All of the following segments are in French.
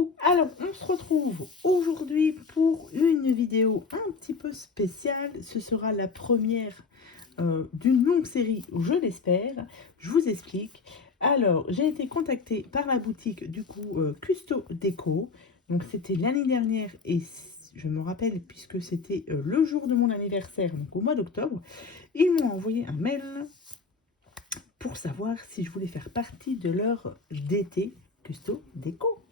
Coucou, alors on se retrouve aujourd'hui pour une vidéo un petit peu spéciale. Ce sera la première d'une longue série, je l'espère. Je vous explique. Alors, j'ai été contactée par la boutique du coup Custo Déco. Donc c'était l'année dernière et je me rappelle puisque c'était le jour de mon anniversaire, donc au mois d'octobre. Ils m'ont envoyé un mail pour savoir si je voulais faire partie de leur d'été Custo Déco.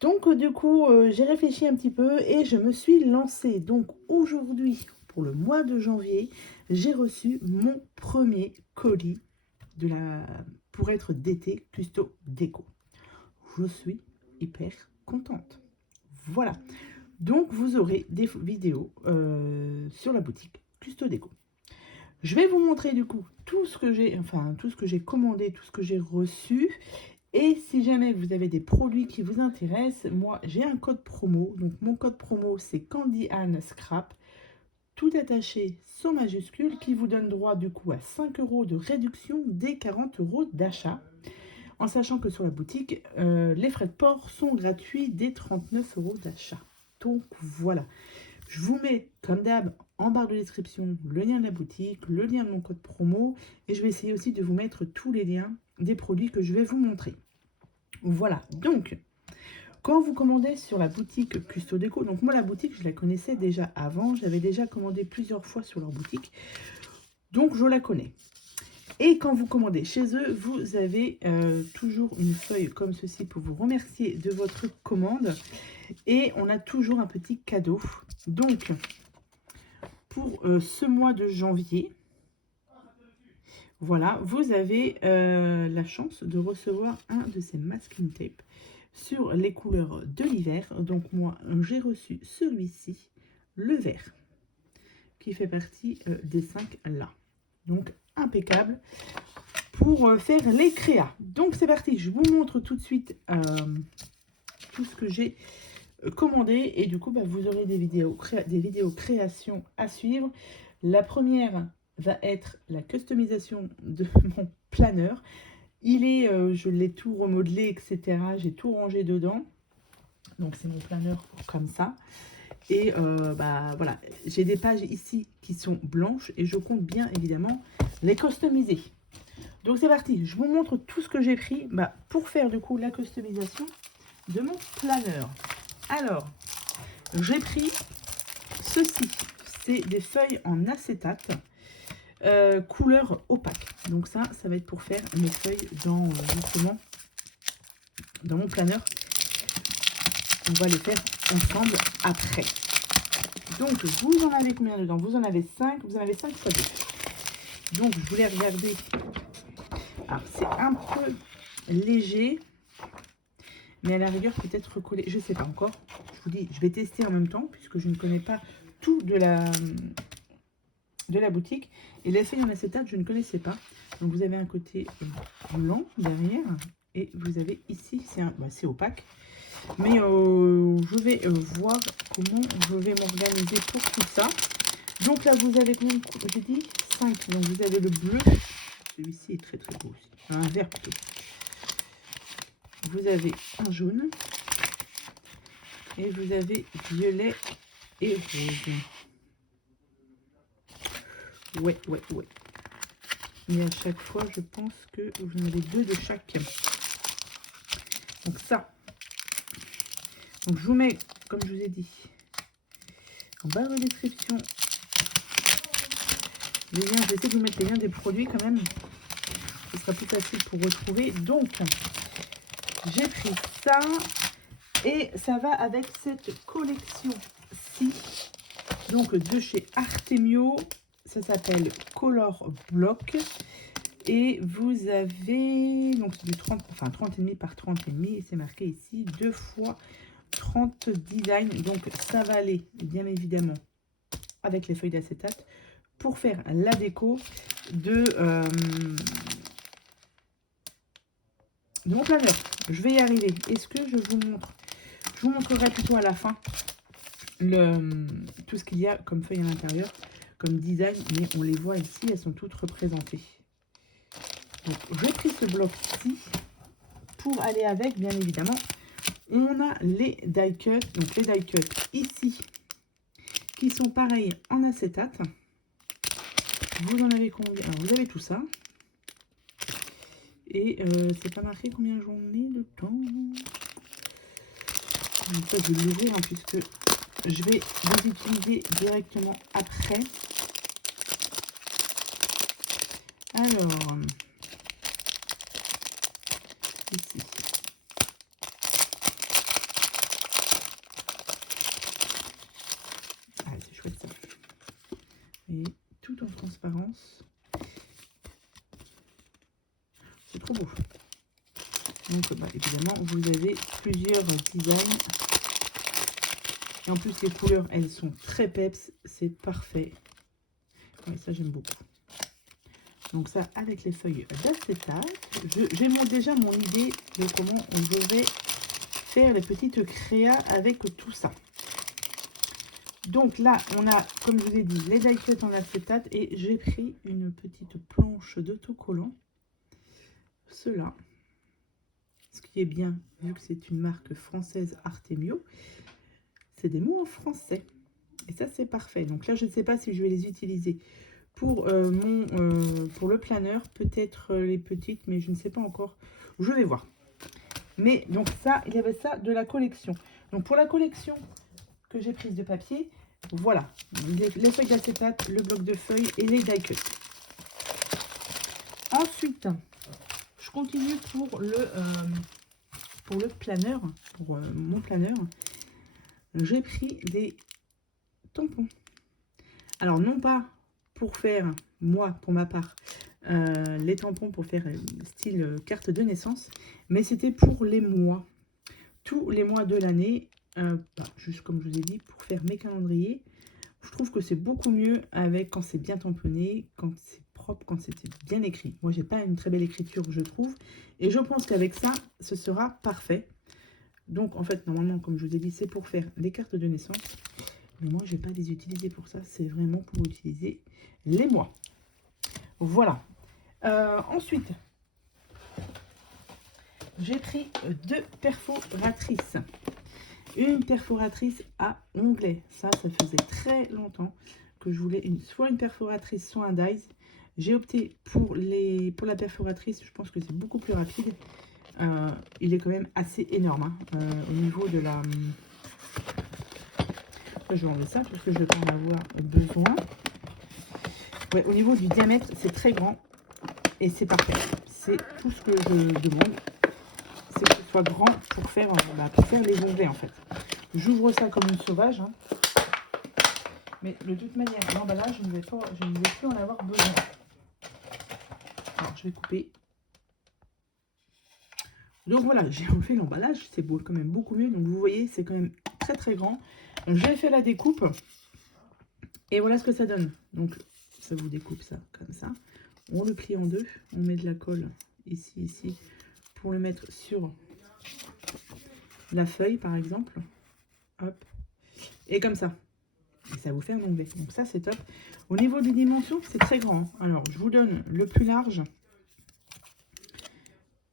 Donc du coup, j'ai réfléchi un petit peu et je me suis lancée. Donc aujourd'hui, pour le mois de janvier, j'ai reçu mon premier colis pour être d'été Custo Déco. Je suis hyper contente. Voilà. Donc vous aurez des vidéos sur la boutique Custo Déco. Je vais vous montrer du coup tout ce que j'ai commandé, tout ce que j'ai reçu. Et si jamais vous avez des produits qui vous intéressent, moi j'ai un code promo. Donc mon code promo c'est Candy Anne Scrap, tout attaché sans majuscule, qui vous donne droit du coup à 5 € de réduction dès 40 € d'achat. En sachant que sur la boutique, les frais de port sont gratuits dès 39 € d'achat. Donc voilà. Je vous mets, comme d'hab, en barre de description, le lien de la boutique, le lien de mon code promo. Et je vais essayer aussi de vous mettre tous les liens des produits que je vais vous montrer. Voilà, donc, quand vous commandez sur la boutique Custo Déco, donc moi la boutique, je la connaissais déjà avant. J'avais déjà commandé plusieurs fois sur leur boutique. Donc, je la connais. Et quand vous commandez chez eux, vous avez toujours une feuille comme ceci pour vous remercier de votre commande. Et on a toujours un petit cadeau. Donc, pour ce mois de janvier, voilà, vous avez la chance de recevoir un de ces masking tape sur les couleurs de l'hiver. Donc moi, j'ai reçu celui-ci, le vert, qui fait partie des 5 là. Donc impeccable pour faire les créas. Donc c'est parti, je vous montre tout de suite tout ce que j'ai commandé. Et du coup, vous aurez des vidéos création à suivre. La première va être la customisation de mon planeur. Il est, je l'ai tout remodelé, etc. J'ai tout rangé dedans. Donc c'est mon planeur comme ça. Et voilà, j'ai des pages ici qui sont blanches et je compte bien évidemment les customiser. Donc c'est parti, je vous montre tout ce que j'ai pris pour faire du coup la customisation de mon planeur. Alors, j'ai pris ceci, c'est des feuilles en acétate, couleur opaque. Donc ça va être pour faire mes feuilles dans justement dans mon planeur. On va les faire ensemble après. Donc vous en avez combien dedans? Vous en avez 5, vous en avez 5 fois 2. Donc je voulais regarder. Alors c'est un peu léger, mais à la rigueur peut-être recollé, je sais pas encore. Je vous dis, je vais tester en même temps puisque je ne connais pas tout de la boutique. Et les feuilles en acétate, je ne connaissais pas. Donc vous avez un côté blanc derrière et vous avez ici, c'est opaque. Mais je vais voir comment je vais m'organiser pour tout ça. Donc là, vous avez combien de couleurs? J'ai dit 5. Donc vous avez le bleu. Celui-ci est très très beau aussi. Un vert plutôt. Vous avez un jaune. Et vous avez violet et rose. Ouais. Et à chaque fois, je pense que vous en avez 2 de chaque. Donc ça. Donc je vous mets, comme je vous ai dit, en barre de description, les liens. Je vais essayer de vous mettre les liens des produits quand même. Ce sera plus facile pour retrouver. Donc, j'ai pris ça. Et ça va avec cette collection-ci. Donc, de chez Artemio. Ça s'appelle Color Block. Et vous avez, donc c'est du 30,5 par 30,5. Et c'est marqué ici 2 fois 30 design. Donc, ça va aller, bien évidemment, avec les feuilles d'acétate pour faire la déco de mon planeur. Je vais y arriver. Est-ce que je vous montre? Je vous montrerai plutôt à la fin tout ce qu'il y a comme feuilles à l'intérieur, comme design, mais on les voit ici, elles sont toutes représentées. Donc j'ai pris ce bloc-ci pour aller avec, bien évidemment, On a les die cuts, donc les die cuts ici, qui sont pareils en acétate. Vous en avez combien? Alors, vous avez tout ça. Et c'est pas marqué combien j'en ai de temps. Donc ça, je vais l'ouvrir hein, puisque je vais les utiliser directement après. Alors, ici. Ah, c'est chouette ça. Et tout en transparence. C'est trop beau. Donc, bah, évidemment, vous avez plusieurs designs. Et en plus, les couleurs, elles sont très peps. C'est parfait. Ouais, ça, j'aime beaucoup. Donc ça, avec les feuilles d'acétate, j'ai déjà mon idée de comment je vais faire les petites créas avec tout ça. Donc là, on a, comme je vous ai dit, les die cuts en acétate et j'ai pris une petite planche d'autocollant. Cela, ce qui est bien, vu que c'est une marque française Artemio, c'est des mots en français. Et ça, c'est parfait. Donc là, je ne sais pas si je vais les utiliser pour pour le planeur, peut-être les petites, mais je ne sais pas encore. Je vais voir. Mais donc ça, il y avait ça de la collection. Donc pour la collection que j'ai prise de papier, voilà, les feuilles d'acétate, le bloc de feuilles et les die cuts. Ensuite, je continue pour le planeur, pour mon planeur. J'ai pris des tampons. Alors non pas pour faire, moi, pour ma part, les tampons pour faire style carte de naissance, mais c'était pour les mois. Tous les mois de l'année, juste comme je vous ai dit, pour faire mes calendriers. Je trouve que c'est beaucoup mieux avec quand c'est bien tamponné, quand c'est propre, quand c'est bien écrit. Moi, j'ai pas une très belle écriture, je trouve. Et je pense qu'avec ça, ce sera parfait. Donc, en fait, normalement, comme je vous ai dit, c'est pour faire les cartes de naissance. Mais moi, je vais pas les utiliser pour ça. C'est vraiment pour utiliser les mois. Voilà. Ensuite, j'ai pris 2 perforatrices. Une perforatrice à onglet. Ça faisait très longtemps que je voulais soit une perforatrice, soit un dies. J'ai opté pour la perforatrice. Je pense que c'est beaucoup plus rapide. Il est quand même assez énorme hein, au niveau de la... Je vais enlever ça parce que je vais pas en avoir besoin. Ouais, au niveau du diamètre, c'est très grand et c'est parfait. C'est tout ce que je demande. C'est que ce soit grand pour faire les onglets en fait. J'ouvre ça comme une sauvage. Hein. Mais de toute manière, l'emballage, je ne vais plus en avoir besoin. Alors, je vais couper. Donc voilà, j'ai refait l'emballage. C'est quand même beaucoup mieux. Donc vous voyez, c'est quand même très très grand. J'ai fait la découpe. Et voilà ce que ça donne. Donc ça vous découpe ça comme ça. On le plie en deux. On met de la colle ici, ici. Pour le mettre sur la feuille par exemple. Hop. Et comme ça. Et ça vous fait un onglet. Donc ça c'est top. Au niveau des dimensions, c'est très grand. Alors je vous donne le plus large.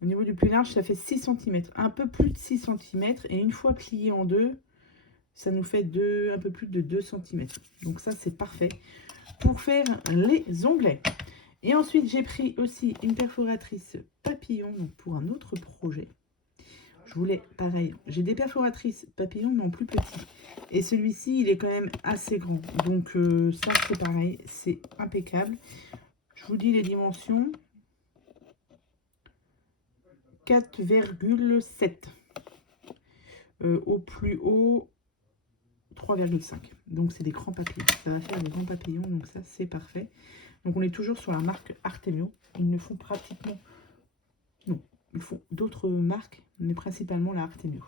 Au niveau du plus large, ça fait 6 cm. Un peu plus de 6 cm. Et une fois plié en deux, ça nous fait un peu plus de 2 cm. Donc ça c'est parfait pour faire les onglets. Et ensuite j'ai pris aussi une perforatrice papillon donc pour un autre projet. Je voulais pareil, j'ai des perforatrices papillons mais en plus petit. Et celui-ci il est quand même assez grand. Donc ça c'est pareil, c'est impeccable. Je vous dis les dimensions. 4,7. Au plus haut 3,5. Donc c'est des grands papillons. Ça va faire des grands papillons, donc ça c'est parfait. Donc on est toujours sur la marque Artemio. Ils ne font pratiquement... Non, ils font d'autres marques, mais principalement la Artemio.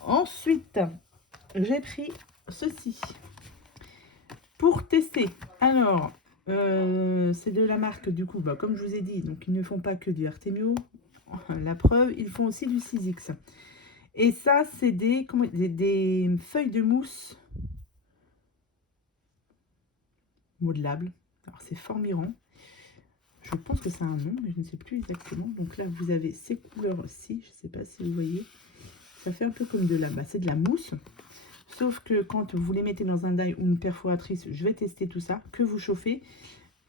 Ensuite, j'ai pris ceci pour tester. Alors, c'est de la marque du coup, comme je vous ai dit, donc ils ne font pas que du Artemio. La preuve, ils font aussi du 6X. Et ça, c'est des feuilles de mousse modelables. Alors, c'est Formiron. Je pense que c'est un nom, mais je ne sais plus exactement. Donc là, vous avez ces couleurs-ci. Je ne sais pas si vous voyez. Ça fait un peu comme de la... Bah, c'est de la mousse. Sauf que quand vous les mettez dans un die ou une perforatrice, je vais tester tout ça, que vous chauffez,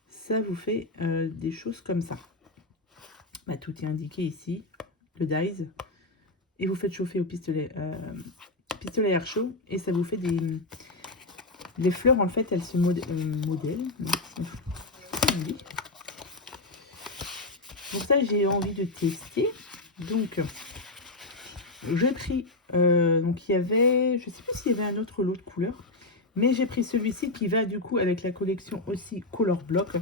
ça vous fait des choses comme ça. Bah, tout est indiqué ici, le dies. Et vous faites chauffer au pistolet air chaud et ça vous fait des... Les fleurs, en fait, elles se modèlent. Pour ça, j'ai envie de tester. Donc, j'ai pris... donc, il y avait... Je ne sais pas s'il y avait un autre lot de couleurs. Mais j'ai pris celui-ci qui va, du coup, avec la collection aussi Color Block.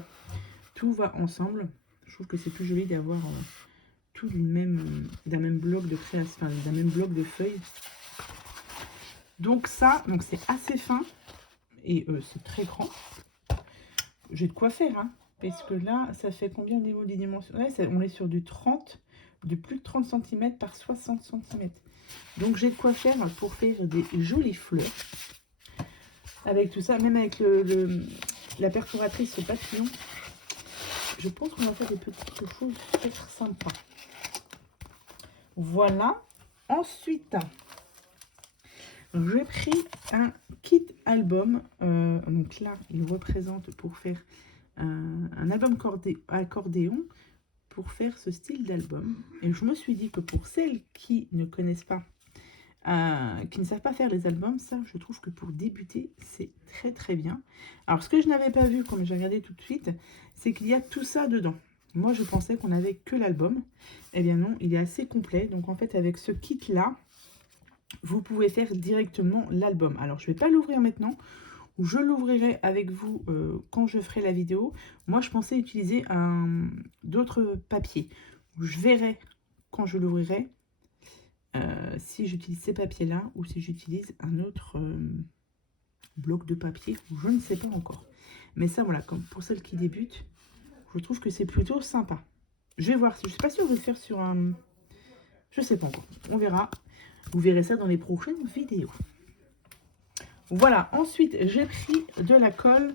Tout va ensemble. Je trouve que c'est plus joli d'avoir tout d'un même bloc de création, enfin, d'un même bloc de feuilles. Donc ça, donc c'est assez fin. Et c'est très grand. J'ai de quoi faire, hein. Parce que là, ça fait combien au niveau des dimensions? Ouais, on est sur du 30, de plus de 30 cm par 60 cm. Donc j'ai de quoi faire pour faire des jolies fleurs. Avec tout ça, même avec la perforatrice au papillon, je pense qu'on va faire des petites choses super sympas. Voilà. Ensuite, j'ai pris un kit album. Donc là, il représente pour faire un album accordéon pour faire ce style d'album. Et je me suis dit que pour celles qui ne connaissent pas, qui ne savent pas faire les albums, ça, je trouve que pour débuter, c'est très très bien. Alors, ce que je n'avais pas vu, comme j'ai regardé tout de suite, c'est qu'il y a tout ça dedans. Moi, je pensais qu'on n'avait que l'album. Eh bien non, il est assez complet. Donc, en fait, avec ce kit-là, vous pouvez faire directement l'album. Alors, je ne vais pas l'ouvrir maintenant. Je l'ouvrirai avec vous quand je ferai la vidéo. Moi, je pensais utiliser d'autres papiers. Je verrai quand je l'ouvrirai si j'utilise ces papiers-là ou si j'utilise un autre bloc de papier. Je ne sais pas encore. Mais ça, voilà, comme pour celles qui débutent, je trouve que c'est plutôt sympa. Je vais voir. Je ne suis pas sûre de le faire sur un... Je ne sais pas encore. On verra. Vous verrez ça dans les prochaines vidéos. Voilà, ensuite j'ai pris de la colle,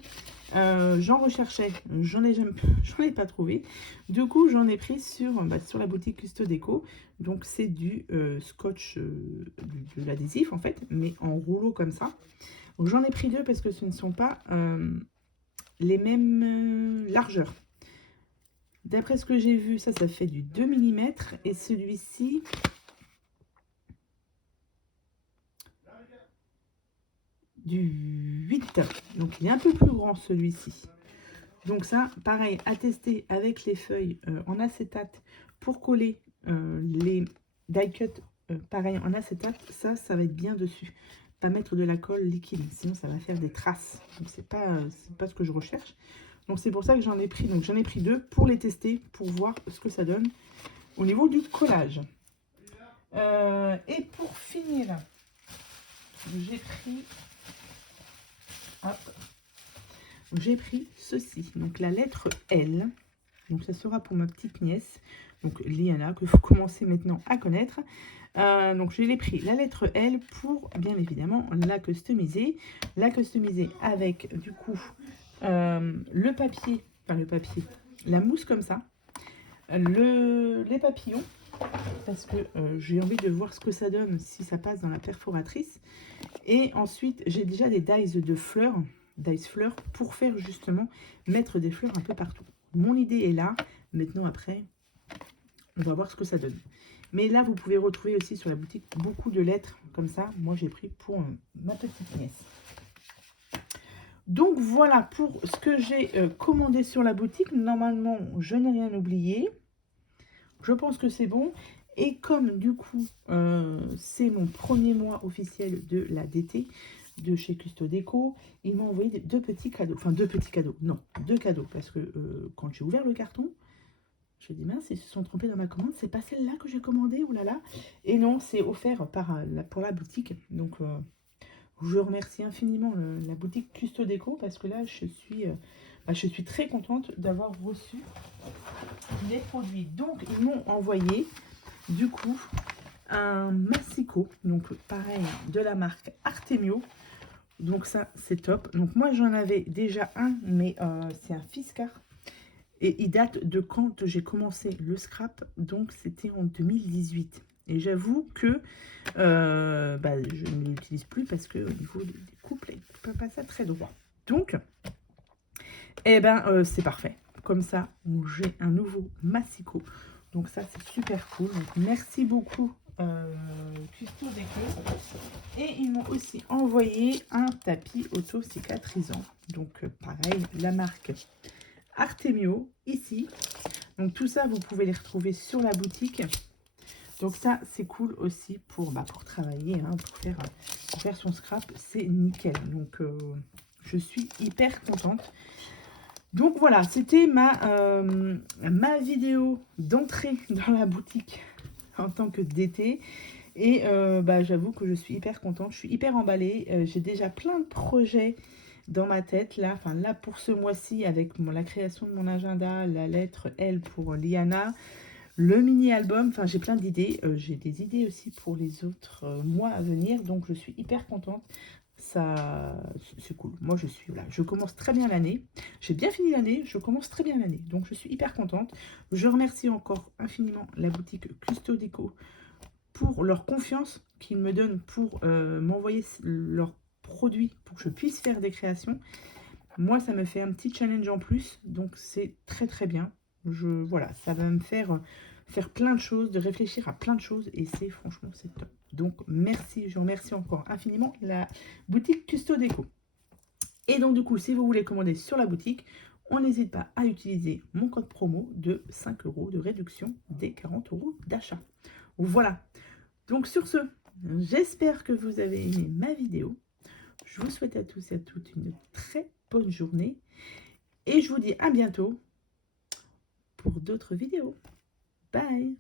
j'en recherchais, j'en ai pas trouvé. Du coup j'en ai pris sur la boutique Custo Déco. Donc c'est du scotch, de l'adhésif en fait, mais en rouleau comme ça. J'en ai pris deux parce que ce ne sont pas les mêmes largeurs. D'après ce que j'ai vu, ça fait du 2 mm et celui-ci... du 8, donc il est un peu plus grand celui-ci. Donc ça, pareil, à tester avec les feuilles en acétate pour coller les die cut, pareil en acétate, ça va être bien dessus. Pas mettre de la colle liquide, sinon ça va faire des traces. Donc c'est pas ce que je recherche. Donc c'est pour ça que j'en ai pris. Donc j'en ai pris deux pour les tester, pour voir ce que ça donne au niveau du collage. Et pour finir, j'ai pris... J'ai pris ceci, donc la lettre L, donc ça sera pour ma petite nièce, donc Liana, que vous commencez maintenant à connaître. Donc je l'ai pris la lettre L pour bien évidemment la customiser avec du coup le papier, la mousse comme ça, les papillons, parce que j'ai envie de voir ce que ça donne si ça passe dans la perforatrice. Et ensuite, j'ai déjà des dies de fleurs, pour faire justement mettre des fleurs un peu partout. Mon idée est là. Maintenant, après, on va voir ce que ça donne. Mais là, vous pouvez retrouver aussi sur la boutique beaucoup de lettres comme ça. Moi, j'ai pris pour ma petite nièce. Donc, voilà pour ce que j'ai commandé sur la boutique. Normalement, je n'ai rien oublié. Je pense que c'est bon. Et comme du coup, c'est mon premier mois officiel de la DT de chez Custo Déco, ils m'ont envoyé deux petits cadeaux. Enfin, deux cadeaux. Parce que quand j'ai ouvert le carton, je me dis, mince, ils se sont trompés dans ma commande. C'est pas celle-là que j'ai commandée, oulala. Et non, c'est offert pour la boutique. Donc, je remercie infiniment la boutique Custo Déco parce que là, je suis très contente d'avoir reçu les produits. Donc, ils m'ont envoyé... Du coup, un massicot, donc pareil, de la marque Artemio. Donc ça, c'est top. Donc moi, j'en avais déjà un, mais c'est un Fiskars. Et il date de quand j'ai commencé le scrap, donc c'était en 2018. Et j'avoue que je ne l'utilise plus parce qu'au niveau des couples, il ne peut pas ça très droit. Donc, c'est parfait. Comme ça, j'ai un nouveau massicot. Donc ça, c'est super cool. Donc, merci beaucoup, Custo Déco. Et ils m'ont aussi envoyé un tapis auto-cicatrisant. Donc, pareil, la marque Artemio, ici. Donc, tout ça, vous pouvez les retrouver sur la boutique. Donc, ça, c'est cool aussi pour travailler, hein, pour faire son scrap. C'est nickel. Donc, je suis hyper contente. Donc voilà, c'était ma vidéo d'entrée dans la boutique en tant que DT. Et j'avoue que je suis hyper contente, je suis hyper emballée. J'ai déjà plein de projets dans ma tête là. Enfin là pour ce mois-ci avec la création de mon agenda, la lettre L pour Liana, le mini-album. Enfin j'ai plein d'idées. J'ai des idées aussi pour les autres mois à venir. Donc je suis hyper contente. Ça, c'est cool. Moi, je commence très bien l'année. J'ai bien fini l'année, je commence très bien l'année. Donc, je suis hyper contente. Je remercie encore infiniment la boutique Custo Déco pour leur confiance qu'ils me donnent pour m'envoyer leurs produits pour que je puisse faire des créations. Moi, ça me fait un petit challenge en plus. Donc, c'est très, très bien. Voilà, ça va me faire plein de choses, de réfléchir à plein de choses. Et franchement, c'est top. Donc, merci, je remercie encore infiniment la boutique Custo Déco. Et donc, du coup, si vous voulez commander sur la boutique, on n'hésite pas à utiliser mon code promo de 5 € de réduction des 40 € d'achat. Voilà. Donc, sur ce, j'espère que vous avez aimé ma vidéo. Je vous souhaite à tous et à toutes une très bonne journée. Et je vous dis à bientôt pour d'autres vidéos. Bye!